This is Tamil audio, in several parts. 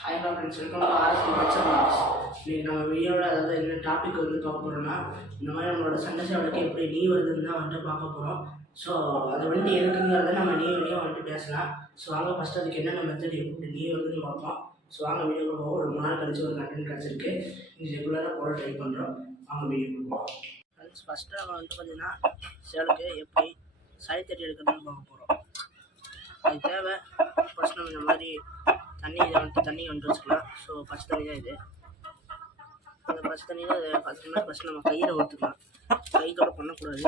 Hi friends, welcome to RSL butchers. இன்னைக்கு நம்ம வீடியோவில் அதாவது என்ன டாபிக் வந்து பார்க்க போகிறோம்னா, இந்த மாதிரி நம்மளோட சண்டை சேவலுக்கு எப்படி நீ வருதுன்னு தான் வந்துட்டு பார்க்க போகிறோம். ஸோ அதை வந்துட்டு எதுக்குங்கிறத நம்ம நீ வந்துட்டு பேசலாம். ஸோ வாங்க ஃபஸ்ட்டு அதுக்கு என்னென்ன மெத்தட் எப்படி நீ வருதுன்னு பார்ப்போம். ஸோ வாங்க வீடியோ போவோம். ஒரு 3 நாள் கழிச்சு ஒரு கண்டென்ட் கிடச்சிருக்கு. இது ரெகுலராக போட ட்ரை பண்ணுறோம். வாங்க வீடியோ போவோம். ஃப்ரெண்ட்ஸ், ஃபஸ்ட்டு நம்ம வந்துட்டு பார்த்தீங்கன்னா சேவலுக்கு எப்படி சளி தட்டி எடுக்கிறதுன்னு பார்க்க போகிறோம். அது தேவை. ஃபஸ்ட் நம்ம இந்த மாதிரி தண்ணி வந்துட்டு வச்சுக்கலாம். ஸோ பச்சை தண்ணி தான் இது. அந்த பச்சை தண்ணியில் அதை பார்த்தீங்கன்னா ஃபஸ்ட் நம்ம கையில் ஊற்றுக்கலாம். கைத்தோட பண்ணக்கூடாது.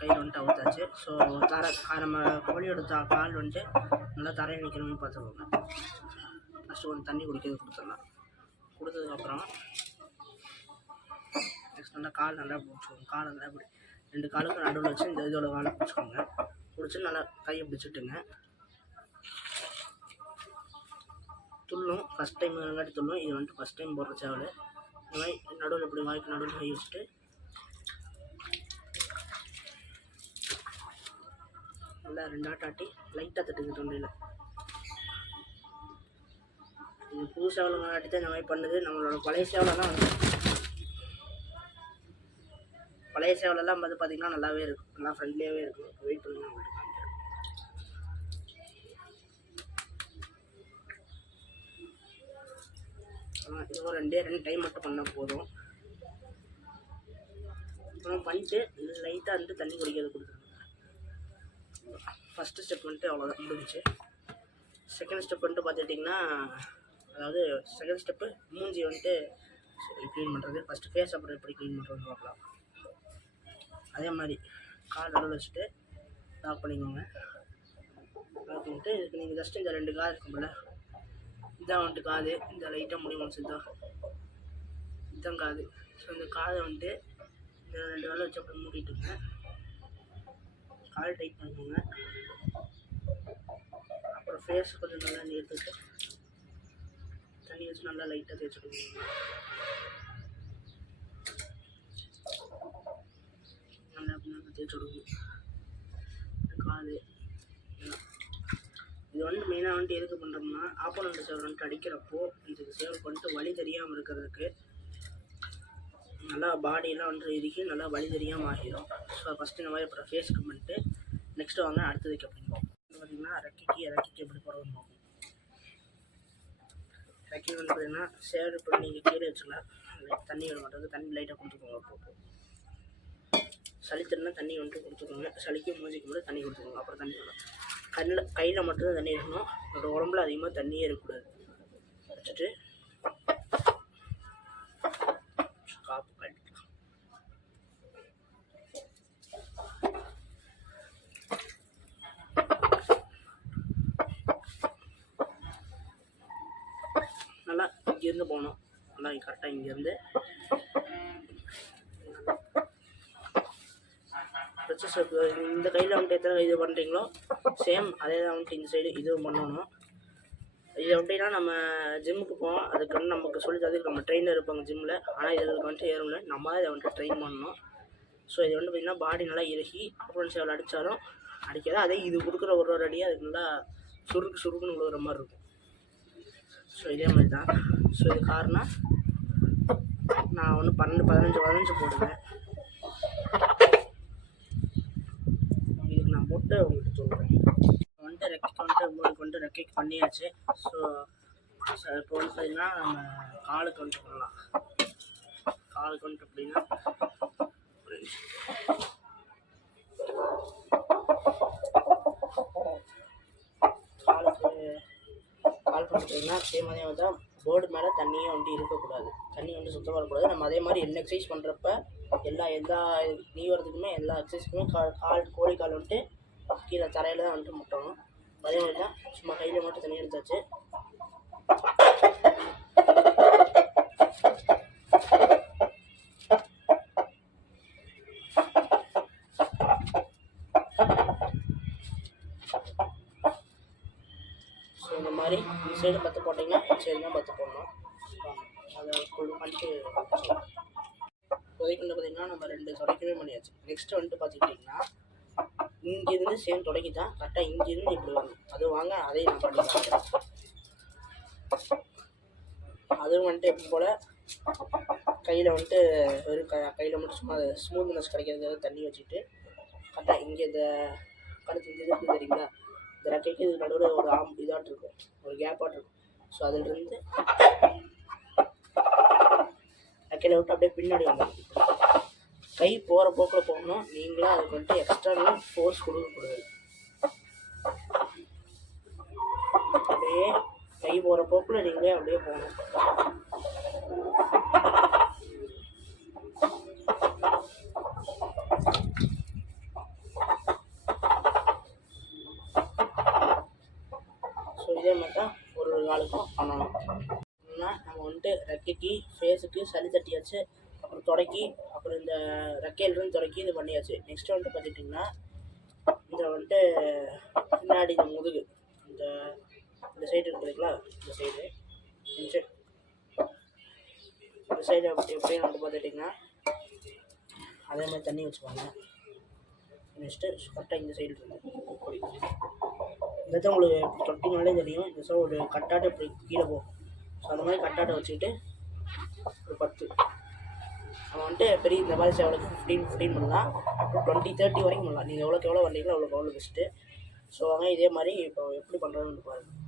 கையில் வந்துட்டு அவுத்தாச்சு. ஸோ நம்ம கோழியோட கால் வந்துட்டு நல்லா தரையில் நிற்கணும்னு பார்த்துக்கோங்க. ஃபஸ்ட்டு கொஞ்சம் தண்ணி குடிக்கிறது கொடுத்துடலாம். கொடுத்ததுக்கப்புறம் நெக்ஸ்ட் நல்லா கால் நல்லா பிடிச்சிக்கோங்க. கால் நல்லா இப்படி 2 காலுக்கு நடுவில் வச்சு இந்த இதோட காலை பிடிச்சிக்கோங்க. பிடிச்சி நல்லா கையை பிடிச்சிட்டுங்க. துள்ளும் ஃபஸ்ட் டைம் வெங்காட்டி துள்ளும். இது வந்துட்டு ஃபஸ்ட் டைம் போடுற சேவல். இந்த மாதிரி நடுவில் இப்படி வாய்க்கு நடுவில் கை வச்சுட்டு நல்லா 2 ஆட்டாட்டி லைட்டாக தட்டுங்க தொண்டையில். இது புது சேவல் வெங்காட்டி தான் இந்த மாதிரி பண்ணுது. நம்மளோட பழைய சேவலெல்லாம் வந்து வந்து பார்த்திங்கன்னா நல்லாவே இருக்கும். நல்லா ஃப்ரெண்ட்லியாகவே இருக்கும். வெயிட் பண்ணுங்க, உங்களுக்கு இது 2 டைம் மட்டும் பண்ணால் போதும். அப்புறம் பண்ணிட்டு லைட்டாக வந்துட்டு தண்ணி குடிக்கிறது கொடுத்துருங்க. ஃபஸ்ட்டு ஸ்டெப் வந்துட்டு அவ்வளோதான், முடிஞ்சிச்சு. செகண்ட் ஸ்டெப் வந்துட்டு பார்த்துட்டிங்கன்னா, அதாவது செகண்ட் ஸ்டெப்பு மூஞ்சி வந்துட்டு க்ளீன் பண்ணுறது. ஃபஸ்ட்டு ஃபேஸ் அப்புறம் எப்படி க்ளீன் பண்ணுறதுன்னு பார்க்கலாம். அதே மாதிரி கால் நடுவில் வச்சுட்டு லாக் பண்ணிக்கோங்க. லாக் பண்ணிட்டு இதுக்கு நீங்கள் ஜஸ்ட்டு இந்த 2 காது இருக்கும்ல, இதான் வந்துட்டு காது. இந்த லைட்டாக முடியும் இதுதான் காது. ஸோ இந்த காதை வந்துட்டு இந்த 2 காலை வச்சு அப்படி மூடிட்டுங்க. கால் டைட் பண்ணிக்கோங்க. அப்புறம் ஃபேஸ் கொஞ்சம் நல்லா எடுத்துட்டு தண்ணி வச்சு நல்லா லைட்டாக தேய்ச்சிடுங்க. நல்லா தேய்ச்சி விடுங்க காது. இது வந்துட்டு மெயினாக வந்துட்டு எதுக்கு பண்ணுறோம்னா, ஆப்போனண்ட் சேவல் வந்துட்டு அடிக்கிறப்போ இதுக்கு சேவல் வந்துட்டு வலி தெரியாமல் இருக்கிறதுக்கு. நல்லா பாடியெல்லாம் வந்துட்டு இதுக்கு நல்லா வலி தெரியாமல் ஆகிடும். ஸோ ஃபஸ்ட்டு இந்த மாதிரி அப்புறம் ஃபேஸுக்கு பண்ணிட்டு நெக்ஸ்ட்டு வாங்க அடுத்ததுக்கு அப்படின்னு பார்ப்போம். பார்த்திங்கன்னா இறக்கிக்கு எப்படி போகிறதுன்னு பார்ப்போம். இறக்கி வந்து பார்த்திங்கன்னா சேவல் இப்போ நீங்கள் கீழே வச்சுக்கலாம். தண்ணி விட மாட்டேங்குது. தண்ணி லைட்டாக கொடுத்துக்கோங்க. அப்போ சளி தண்ணா தண்ணி வந்துட்டு கொடுத்துக்கோங்க. சளிக்கு மூஞ்சிக்கு மட்டும் தண்ணி கொடுத்துக்கோங்க. அப்புறம் தண்ணி வேணும். கையில் மட்டும்தான் தண்ணி இருக்கணும். என்னோட உடம்புல அதிகமாக தண்ணியே இருக்கக்கூடாது. வச்சுட்டு காப்பு கட்டிக்கலாம். நல்லா இங்கேருந்து போகணும். நல்லா கரெக்டாக இங்கேருந்து இந்த கையில் வந்துட்டு எத்தனை இது பண்ணுறீங்களோ சேம் அதே தான் வந்துட்டு இந்த சைடு இதுவும் பண்ணணும். இதை வந்துட்டுனா நம்ம ஜிம்முக்கு போவோம். அதுக்கு வந்து நமக்கு சொல்லி தரதுக்கு நம்ம ட்ரெயினர் இருப்பாங்க ஜிம்மில். ஆனால் இதுக்கு வந்துட்டு ஏறும்ல, நம்ம தான் இதை வந்துட்டு ட்ரெயின் பண்ணணும். ஸோ இது வந்து பார்த்திங்கன்னா பாடி நல்லா இறுகி அப்புறம் சேவல் அடித்தாலும் அடிக்காது. அதே இது கொடுக்குற ஒரு அடியாக அதுக்கு நல்லா சுருக்குன்னு விழுகிற மாதிரி இருக்கும். ஸோ இதே மாதிரி தான். ஸோ இது காரணம் நான் ஒன்று 12-15 போடுவேன். நான் போட்டு உங்கள்கிட்ட சொல்கிறேன். வந்துட்டு ரெக்கைக்கு பண்ணியாச்சு. ஸோ இப்போ வந்து பார்த்திங்கன்னா நம்ம காலுக்கு வந்துட்டு பண்ணலாம். காலுக்கு வந்துட்டு அப்படின்னா கால் பண்ணிட்டீங்கன்னா சேம் அதே மாதிரி தான். போர்டு மேலே தண்ணியே வந்துட்டு இருக்கக்கூடாது. தண்ணி வந்துட்டு சுத்தமாக இருக்கக்கூடாது. நம்ம அதே மாதிரி என்ன எக்ஸசைஸ் பண்ணுறப்ப எல்லா நீ வரதுக்குமே எல்லா எக்ஸசைஸுக்குமே கோழி கால் வந்துட்டு கீழே தரையில் தான் வந்துட்டு முட்டணும். அதே மாதிரி தான் சும்மா கையில் மட்டும் தண்ணி எடுத்தாச்சு. ஸோ இந்த மாதிரி இந்த சைடு 10 போட்டிங்கன்னா இந்த சைடு தான் 10 போடணும். அதை பண்ணிட்டு இப்போதைக்கு வந்து பார்த்திங்கன்னா நம்ம 2 தொடக்கவே பண்ணியாச்சு. நெக்ஸ்ட்டு வந்துட்டு பார்த்துக்கிட்டிங்கன்னா இங்கேருந்து சேம் தொடக்கி தான் கரெக்டாக இங்கேருந்து இப்படி வரணும். அது வாங்க அதையும் நான் பண்ணி காமிக்கிறேன். அதுவும் வந்துட்டு எப்போ போல் கையில் வந்துட்டு வெறும் கையில் மட்டும் சும்மா ஸ்மூத்னஸ் கிடைக்கிறதுக்காக தண்ணி வச்சுட்டு கரெக்டாக இங்கே இந்த கழுத்து இந்த இது தெரியுங்களா, இந்த ரெக்கைக்கு இது நடுவில் ஒரு இதாட்டு இருக்கும், ஒரு கேப்பாட்டு இருக்கும். ஸோ அதிலிருந்து ரெக்கையில் விட்டு அப்படியே பின்னாடி வந்துடும். கை போகிற போக்கில் போகணும். நீங்களாம் அதுக்கு வந்துட்டு எக்ஸ்ட்ரா ஃபோர்ஸ் கொடுக்கக்கூடாது. அப்படியே கை போகிற போக்கில் நீங்களே அப்படியே போகணும். ஸோ இதே மாதிரி தான் ஒரு ஆளுக்கும் பண்ணணும். நம்ம வந்துட்டு ரெக்கைக்கு ஃபேஸுக்கு சளி தட்டியாச்சு, அப்புறம் தொடக்கி, அப்புறம் இந்த ரெக்கையிலிருந்து தொடக்கி இது பண்ணியாச்சு. நெக்ஸ்ட்டு வந்துட்டு பார்த்துட்டிங்கன்னா இந்த வந்துட்டு பின்னாடி இந்த முதுகு இந்த சைடு இருக்கு இல்லைங்களா, இந்த சைடு எப்படின்னு வந்து பார்த்துட்டிங்கன்னா அதே மாதிரி தண்ணி வச்சுக்கோங்க. நெக்ஸ்ட்டு கரெக்டாக இந்த சைடு இருக்கும். இந்த தான் உங்களுக்கு இப்படி தொட்டிங்கனாலே தெரியும். இந்த சைடு ஒரு கட்டாட்டை இப்படி கீழே போகும். ஸோ அந்த மாதிரி கட்டாட்டை வச்சுக்கிட்டு ஒரு 10 நம்ம வந்துட்டு பெரிய இந்த மாதிரி சேவலுக்கு 15 பண்ணலாம், 20-30 வரைக்கும் பண்ணலாம். நீங்கள் எவ்வளோ வந்தீங்களோ அவ்வளோ பெஸ்ட்டு. ஸோ வாங்க இதே மாதிரி இப்போ எப்படி பண்ணுறதுன்னு பாருங்கள்.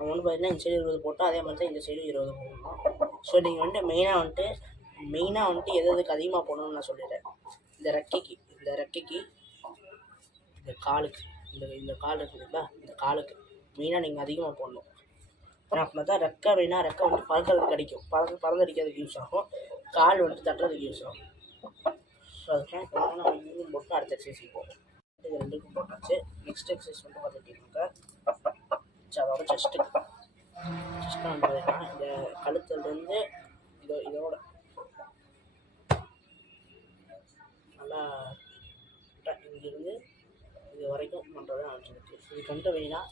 நம்ம வந்து பார்த்தீங்கன்னா இந்த சைடு 20 போட்டோம், அதே மாதிரி தான் இந்த சைடு 20 போடணும். ஸோ நீங்கள் வந்துட்டு மெயினாக வந்துட்டு எதுக்கு அதிகமாக போடணும்னு நான் சொல்லிடுறேன். இந்த ரெக்கைக்கு இந்த காலுக்கு இந்த கால் இருக்குதுங்களா, இந்த காலுக்கு மெயினாக நீங்கள் அதிகமாக போடணும். அப்படின்னா தான் ரெக்கை வந்துட்டு பறக்கிறதுக்கு கிடைக்கும், பறந்தடிக்கிறதுக்கு யூஸ் ஆகும், கால் வந்துட்டு தட்டுறதுக்கு யூஸ் ஆகும். ஸோ அதுக்காக இப்போ நம்ம இன்னும் போட்டு அடுத்த எக்ஸசைஸ் போகும். இது 2க்கும் போட்டாச்சு. நெக்ஸ்ட் எக்ஸசைஸ் வந்து பார்த்துக்கிட்டீங்கன்னாக்கா அதோட செஸ்ட்டு வந்து பார்த்தீங்கன்னா இந்த கழுத்துலேருந்து இதோட நல்லா இங்கேருந்து இது வரைக்கும் பண்ணுறது தான் வச்சுருக்கு. இதுக்கு வந்துட்டு மெயினாக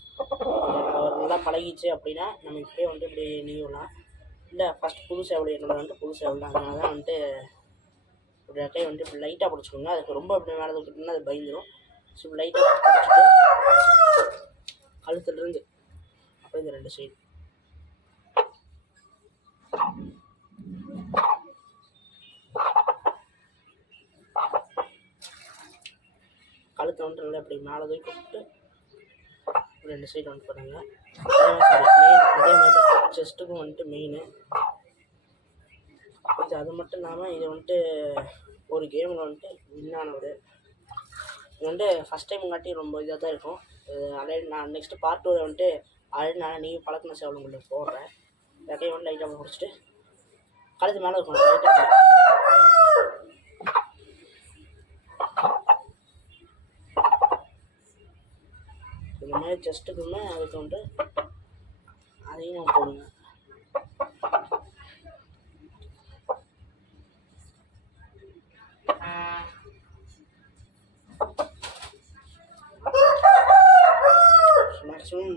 நல்லா பழகிச்சு அப்படின்னா நம்ம இப்படியே வந்துட்டு இப்படி நீவலாம். இல்லை ஃபஸ்ட் புது சேவல் என்னோட வந்துட்டு புது சேவல் தான், அதனால தான் வந்துட்டு இப்படி ரெக்கையை வந்துட்டு இப்படி லைட்டாக பிடிச்சிக்கோங்க. அதுக்கு ரொம்ப இப்படி மேலே தூக்கிட்டோம்னா அது பயந்துடும். ஸோ இப்படி லைட்டாக பிடிச்சிட்டு கழுத்துலேருந்து அப்போ இந்த 2 சைடு கழுத்தை வந்துட்டு நல்லா இப்படி மேலே தூக்கி விட்டு 2 சைடு வந்துட்டு பண்ணுங்க. அதே மாதிரி தான் செஸ்ட்டுக்கும் வந்துட்டு மெயின் இது. அது மட்டும் இல்லாமல் இது வந்துட்டு ஒரு கேமில் வந்துட்டு வின்னானவர் இது வந்துட்டு ஃபஸ்ட் டைம் காட்டி ரொம்ப இதாக தான் இருக்கும். ஆல்ரெடி நான் நெக்ஸ்ட்டு பார்ட் 2 வந்துட்டு ஆல்ரெடி நான் நீங்கள் பழக்கின சேவல் உங்களுக்கு போடுறேன். ரெக்கையை வந்து லைட்டாக முடிச்சுட்டு கழுத்து மேலே இருக்கணும் லைட்டாக. இந்த மாதிரி செஸ்ட்டுக்குமே அதுக்கு வந்துட்டு அதையும் நான் போடுங்க. மேக்ஸிமம்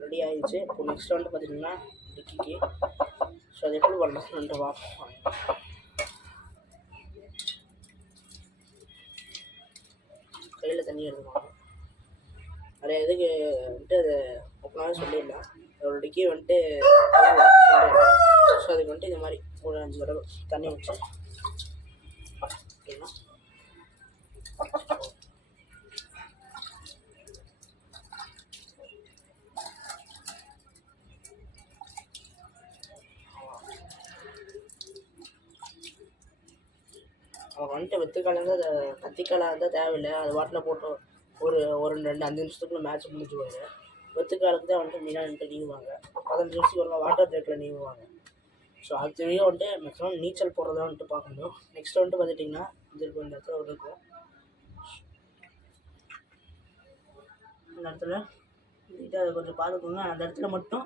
ரெடி ஆகிடுச்சு. இப்போ நெக்ஸ்ட் வந்துட்டு பார்த்திங்கன்னா டிக்கிக்கு. ஸோ அது எப்படி பண்ணுறதுன்ட்டு பார்ப்போம். கையில் தண்ணி எடுத்துக்கணும். அது எதுக்கு வந்துட்டு அது ஓப்பனாகவே சொல்லிடலாம். அதோட டிக்கி வந்துட்டு சொல்லிடலாம். ஸோ அதுக்கு வந்துட்டு இந்த மாதிரி ஒரு 5 தடவை தண்ணி வச்சு ஓகேங்களா. அவங்க வந்துட்டு வெத்துக்காலம் தான் கத்திக்காலம் இருந்தால் தேவையில்லை, அது வாட்டில் போட்டு ஒரு 2-5 நிமிஷத்துக்குள்ள மேட்ச் முடிஞ்சு போயிடும். வெத்துக்காலுக்கு தான் வந்துட்டு மெயினாக வந்துட்டு நீங்குவாங்க. 15 நிமிஷத்துக்கு ஒரு வாட்டர் பிரேக்கில் நீங்குவாங்க. ஸோ அதுவே வந்துட்டு மேக்ஸிமம் நீச்சல் போடுறதா வந்துட்டு பார்க்கணும். நெக்ஸ்ட் வந்துட்டு பார்த்துட்டிங்கன்னா இது இருக்கும், இந்த இடத்துல இருக்கும், இந்த இடத்துல நீட்டாக அதை கொஞ்சம் பார்த்துக்கோங்க. அந்த இடத்துல மட்டும்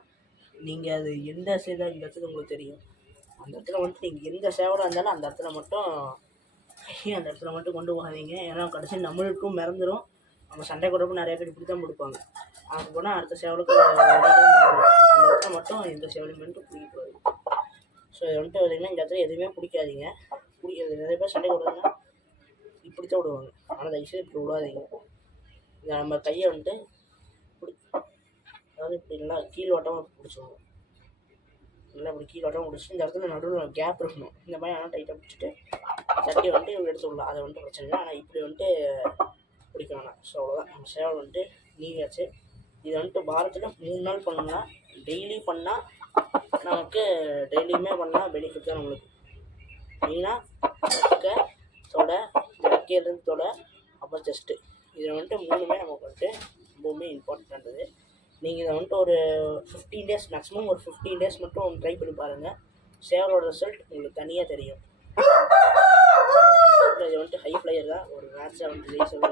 நீங்கள் அது எந்த சேதங்கிறது உங்களுக்கு தெரியும். அந்த இடத்துல வந்துட்டு நீங்கள் எந்த சேவலாக இருந்தாலும் அந்த இடத்துல மட்டும் அந்த இடத்துல மட்டும் கொண்டு போகாதீங்க. ஏன்னா கடைசி நம்மளுக்கும் மறந்துடும். அவங்க சண்டை கொடுப்போம் நிறைய பேர் இப்படி தான் கொடுப்பாங்க. அவங்க போனால் அடுத்த சேவலுக்கு அந்த இடத்துல மட்டும் எந்த சேவலையும் வந்துட்டு பிடிக்கக்கூடாது. ஸோ இதை வந்துட்டு பார்த்திங்கன்னா இந்த இடத்துல எதுவுமே பிடிக்காதீங்க. பிடிக்காது நிறைய பேர் சண்டை கொடுக்குறாங்க இப்படி தான் விடுவாங்க. ஆனால் தயவுசெய்து இப்படி விடாதீங்க. இதை நம்ம கையை வந்துட்டு அதாவது இப்படி நல்லா கீழ்வாட்டமாக பிடிச்சிடுவோம். நல்லா இப்படி கீழ்வாட்டமாக பிடிச்சிட்டு இந்த இடத்துல நடுவில் கேப் இருக்கணும். இந்த மாதிரி ஆனால் டைட்டாக பிடிச்சிட்டு சட்டியை வந்துட்டு இப்படி எடுத்து விடலாம். அதை வந்துட்டு பிரச்சனை இல்லை. ஆனால் இப்படி வந்துட்டு பிடிக்க வேணாம். ஸோ அவ்வளோதான் நம்ம சேவல் வந்துட்டு நீங்காச்சு. இது வந்துட்டு வாரத்தில் 3 நாள் பண்ணலாம். டெய்லி பண்ணால் நமக்கு டெய்லியுமே பண்ணால் பெனிஃபிட் தான் நம்மளுக்கு. மெயினாக தொடை ரெக்கையிலேருந்து தொடை அப்புறம் செஸ்ட்டு இதில் வந்துட்டு 3மே நமக்கு வந்துட்டு ரொம்பவுமே இம்பார்ட்டண்ட்டானது. நீங்கள் இதை வந்துட்டு ஒரு 15 டேஸ் மேக்ஸிமம் ஒரு 15 டேஸ் மட்டும் ட்ரை பண்ணி பாருங்கள். சேவலோட ரிசல்ட் உங்களுக்கு தனியாக தெரியும். இது வந்துட்டு ஹை ஃப்ளையர் தான். ஒரு மேட்ச் வந்துட்டு ரீசல்.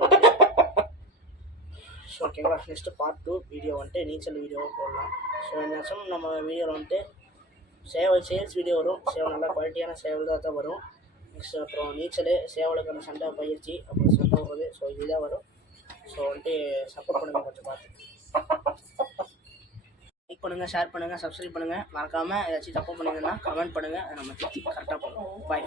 ஸோ ஓகேங்களா, நெக்ஸ்ட்டு பார்ட் 2 வீடியோ வந்துட்டு நீச்சல் வீடியோவாக போடலாம். ஸோ மேக்ஸிமம் நம்ம வீடியோவில் வந்துட்டு சேல்ஸ் வீடியோ வரும். சேவல் நல்லா குவாலிட்டியான சேவல் தான் வரும். நெக்ஸ்ட் அப்புறம் நீச்சல், சேவலுக்கான சண்டை பயிற்சி, அப்புறம் சண்டை வருது. ஸோ இதுதான் வரும். ஸோ வந்துட்டு சப்போர்ட் பண்ணுங்கள். கொஞ்சம் பார்த்து லைக் பண்ணுங்கள், ஷேர் பண்ணுங்கள், சப்ஸ்கிரைப் பண்ணுங்கள். மறக்காமல் ஏதாச்சும் தப்பு பண்ணிங்கன்னா கமெண்ட் பண்ணுங்கள். அதை நம்ம திருப்பி கரெக்டாக பண்ணுவோம். பாய்.